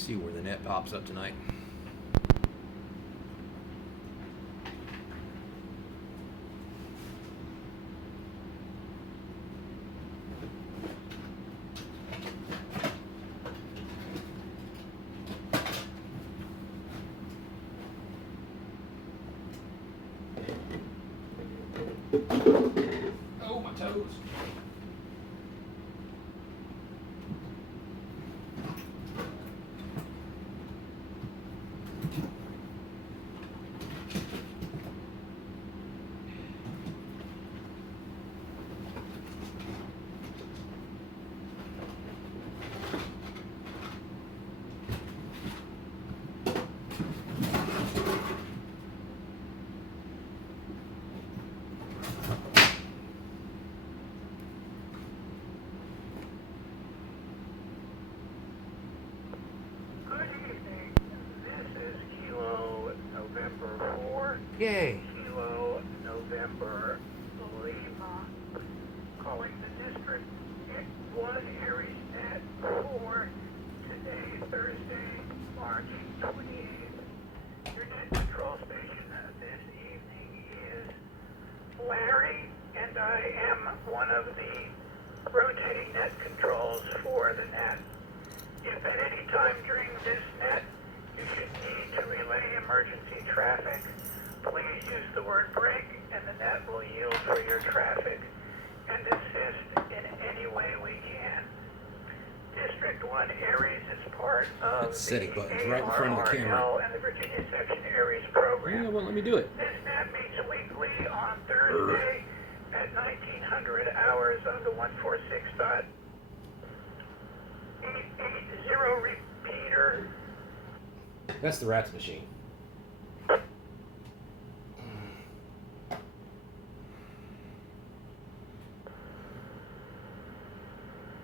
See where the net pops up tonight. Oh, my toes. Yay. Kilo November Lima, calling the district 1 ARES Net for today, Thursday, March 28th. Your net control station this evening is Larry, and I am one of the rotating net controls for the net. If at any time during this net you should need to relay emergency traffic, please use the word break, and the net will yield for your traffic and assist in any way we can. District 1 ARES is part of setting the buttons right in front of the camera. and the Virginia Section ARES program. Yeah, won't let me do it. This net meets weekly on Thursday at 1900 hours on the 146.880 repeater. That's the rats machine.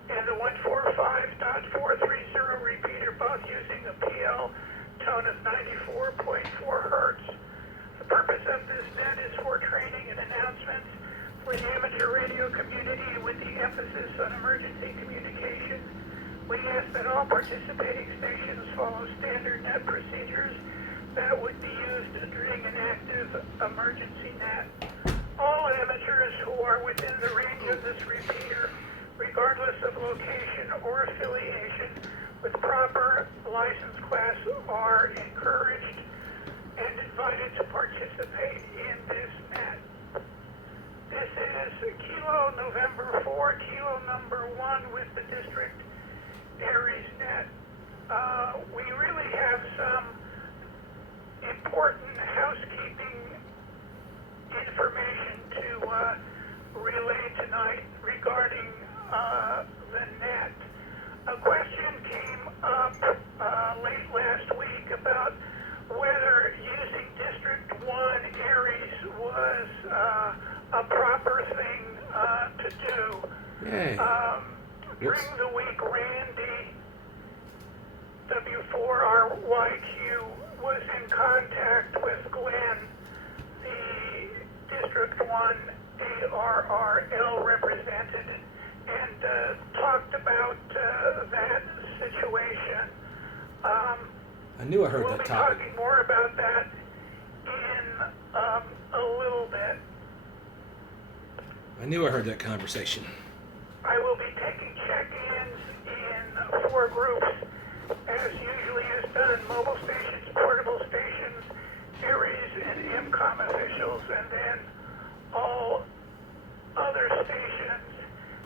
And the 145.430 repeater, both using a PL tone of 94.4 hertz. The purpose of this net is for training and announcements for the amateur radio community with the emphasis on emergency communication. We ask that all participating stations follow standard net procedures that would be used during an active emergency net. All amateurs who are within the range of this repeater, regardless of location or affiliation with proper license class, are encouraged and invited to participate in this net. This is Kilo November 4, Kilo number 1 with the District ARES Net. We really have some important housekeeping information to relay tonight regarding the net. A question came up late last week about whether using District 1 ARES was a proper thing to do. Yay. During the week, Randy W4RYQ was in contact with Glenn, the District 1 ARRL representative, and talked about that situation. I knew I heard we'll that topic. We'll be talking more about that in a little bit. I knew I heard that conversation. I will be taking check-ins in 4 groups, as usually is done: mobile stations, portable stations, ARES and MCOM officials, and then all other stations.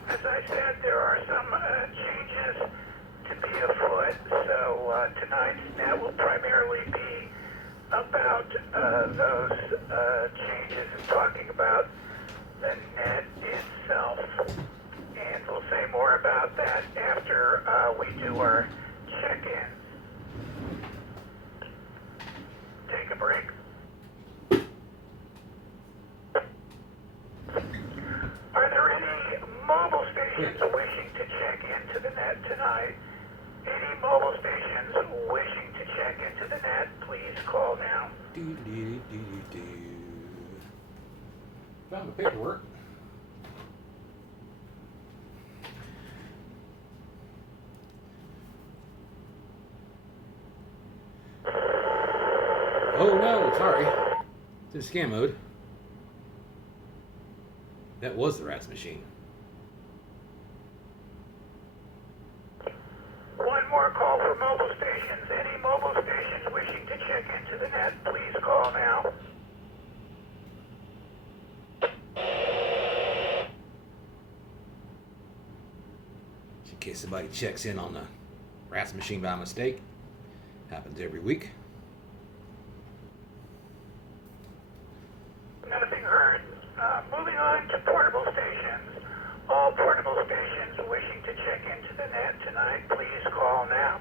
As I said, there are some changes to be afoot, so tonight's net will primarily be about those changes and talking about the net itself. And we'll say more about that after we do our check-ins. Take a break. Are there any mobile stations wishing to check into the net tonight? Any mobile stations wishing to check into the net, please call now. Found the paperwork. Oh no, sorry. It's in scan mode. That was the RAS machine. One more call for mobile stations. Any mobile stations wishing to check into the net, please call now. In case somebody checks in on the RAS machine by mistake. Happens every week. Nothing heard. Moving on to portable stations. All portable stations wishing to check into the net tonight, please call now.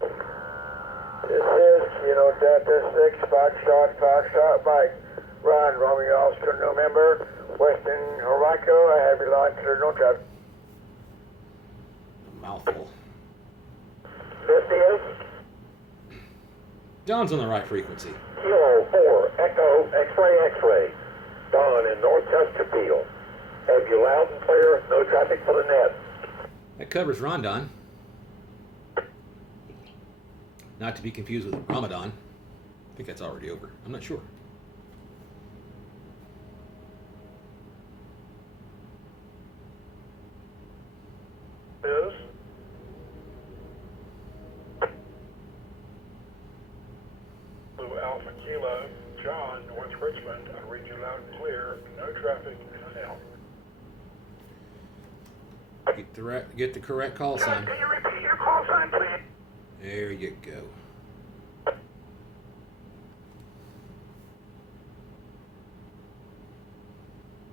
This is Kilo Delta 6, Foxtrot, Mike. Ron, Romeo, Oscar, November, Western Henrico. I have your line clear, no traffic. A mouthful. This is John's on the right frequency. Kilo 4, Echo, X-ray. Don in North Chesterfield. Have you loud and clear, no traffic for the net. That covers Rondon. Not to be confused with Ramadan. I think that's already over. I'm not sure. Is Blue Alpha Kilo, John, North Richmond. I read you loud and clear. No traffic in and out. Get the correct call John, sign. can you repeat your call sign, please? There you go.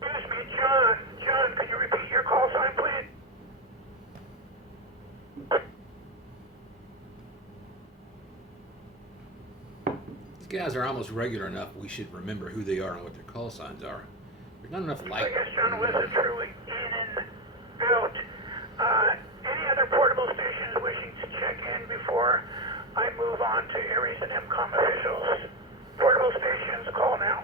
Excuse me, John. John, can you repeat your call sign, please? These guys are almost regular enough. We should remember who they are and what their call signs are. There's not enough I light. guess John Wizard truly in and out. Any other portable stations wishing to check in before I move on to ARES and MCOM officials? Portable stations, call now.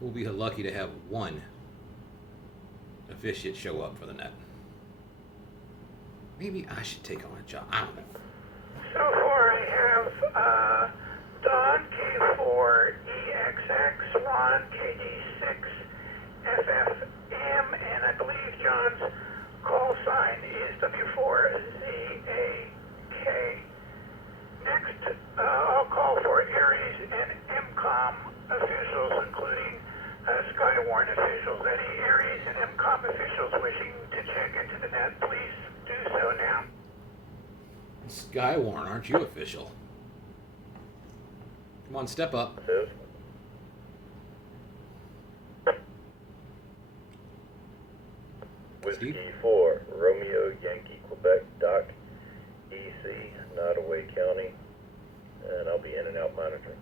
We'll be lucky to have one officiate show up for the net. Maybe I should take on a job. I don't know. So far I have Don K4EXX, Ron KD6FFM, and I believe John's call sign is W4ZAK. Next, I'll call for ARES and MCOM officials, including Skywarn officials. Any ARES and MCOM officials wishing to check into the net, please do so now. Skywarn, aren't you official? Come on, step up. is Steve? Whiskey 4, Romeo, Yankee, Quebec, Doc, EC, Nottoway County, and I'll be in and out monitoring.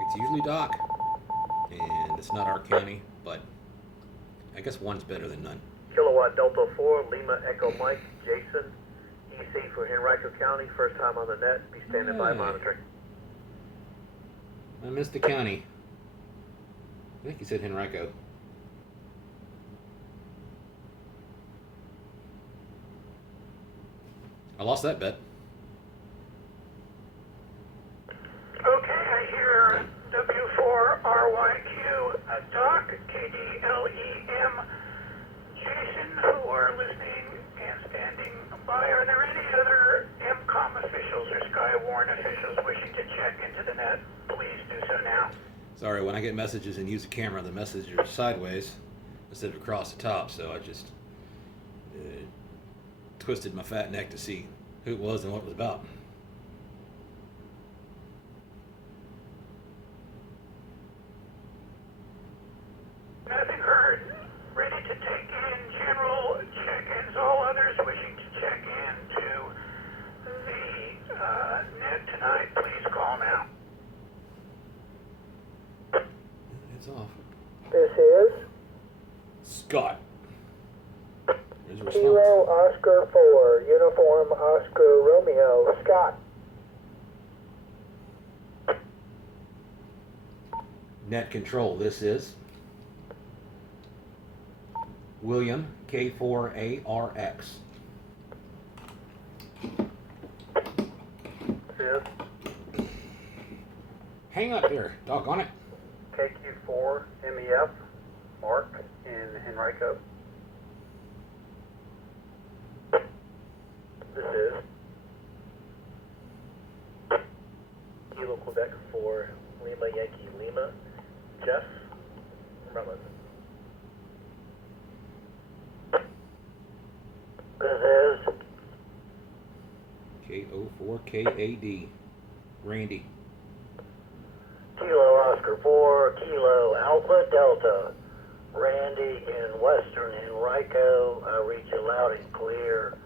It's usually Doc, and it's not our county, but I guess one's better than none. Kilowatt Delta 4, Lima Echo Mike, Jason, EC for Henrico County, first time on the net, be standing by Hey. monitoring. I missed the county. I think he said Henrico. I lost that bet. Okay, I hear W4RYQ, Doc, KDLEM, Jason, who are listening and standing by. Are there any other MCOM officials or Skywarn officials wishing to check into the net? Please do so now. Sorry, when I get messages and use the camera, the messages are sideways instead of across the top, so I just twisted my fat neck to see who it was and what it was about. Nothing heard. Ready to take in general check-ins. All others wishing to check in to the net tonight, please call now. It's off. This is Scott. There's a response. Kilo Oscar 4, Uniform Oscar Romeo, Scott. Net control, this is William K4ARX. This Hang up there, doggone it. KQ4 MEF, Mark in Henrico. This is Kilo Quebec for Lima Yankee Lima, Jeff Relevant. This is K04KAD, Randy. Kilo Oscar 4, Kilo Alpha Delta, Randy in Western Henrico. I read you loud and clear.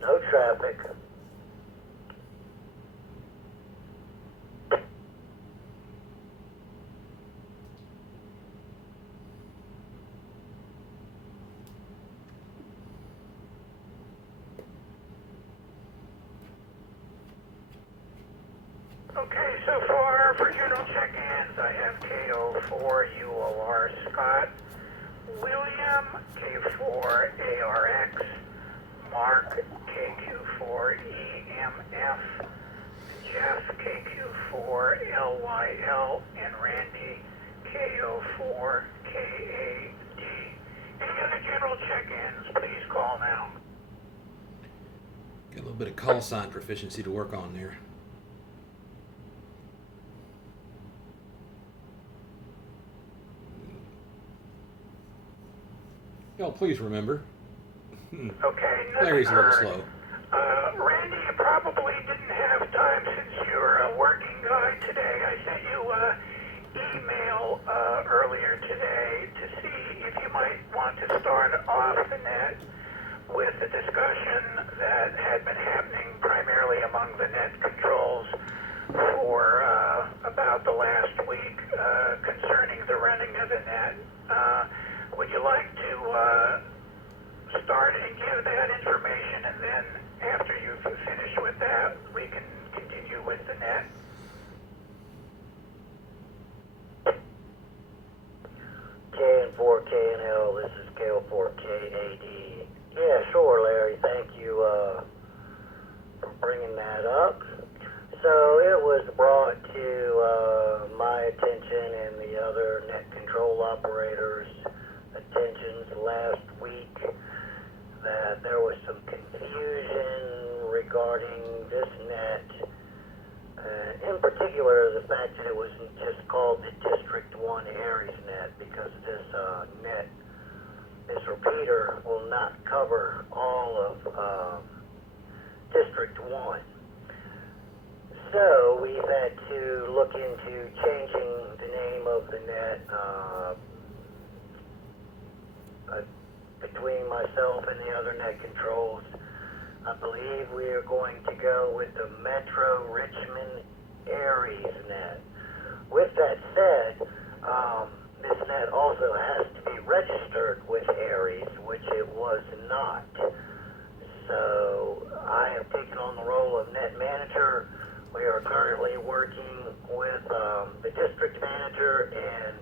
No traffic. Okay, so far for general check-ins, I have KO4 UOR Scott, William K4ARX, Mark KQ4 EMF, Jeff KQ4LYL, and Randy KO4 KAD. Any other general check-ins, please call now. Got a little bit of call sign proficiency to work on there. Y'all, please remember. Okay, nothing Larry's a little heard. slow. Randy, you probably didn't have time since you're a working guy today. I sent you an email earlier today to see if you might want to start off the net with a discussion that had been happening primarily among the net controls for about the last week concerning the running of the net. Would you like to start and give that information, and then after you've finished with that, we can continue with the net? KN4KNL, this is KO4KAD. Yeah, sure, Larry. Thank you for bringing that up. So it was brought to my attention and the other net control operators' attentions last week that there was some confusion regarding this net. In particular, the fact that it was just called the District 1 ARES net, because this net, this repeater, will not cover all of District 1. So we've had to look into changing the name of the net. Between myself and the other net controls, I believe we are going to go with the Metro Richmond ARES net. With that said, this net also has to be registered with ARES, which it was not. So I have taken on the role of net manager. We are currently working with the district manager, and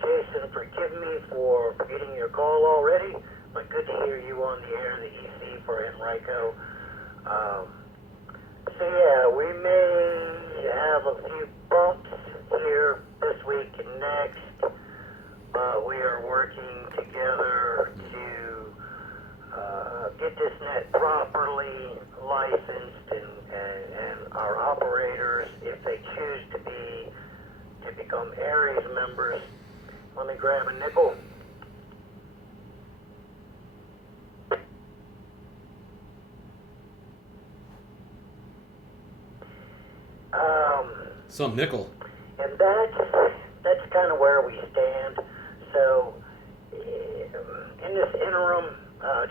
Jason, forgive me for forgetting your call already, but good to hear you on the air, the EC for Henrico. So yeah, we may have a few bumps here this week and next, but we are working together to get this net properly licensed, and our operators, if they choose to become ARES members. Let me grab a nickel. Some nickel. And that's kind of where we stand. So in this interim,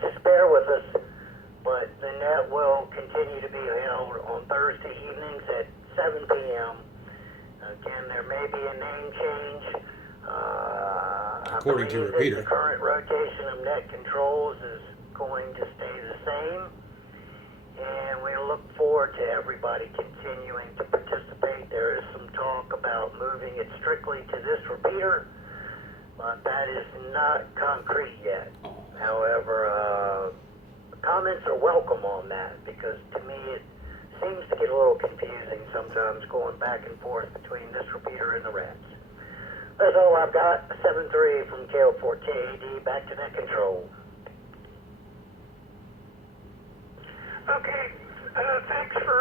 just bear with us, but the net will continue to be held on Thursday evenings at 7 p.m. Again, there may be a name change. According to repeater. The current rotation of net controls is going to stay the same, and we look forward to everybody continuing to participate participate. There is some talk about moving it strictly to this repeater, but that is not concrete yet. However, comments are welcome on that, because to me it seems to get a little confusing sometimes going back and forth between this repeater and the rest. That's all I've got. 7-3 from KL4KAD, back to net control. Okay, thanks for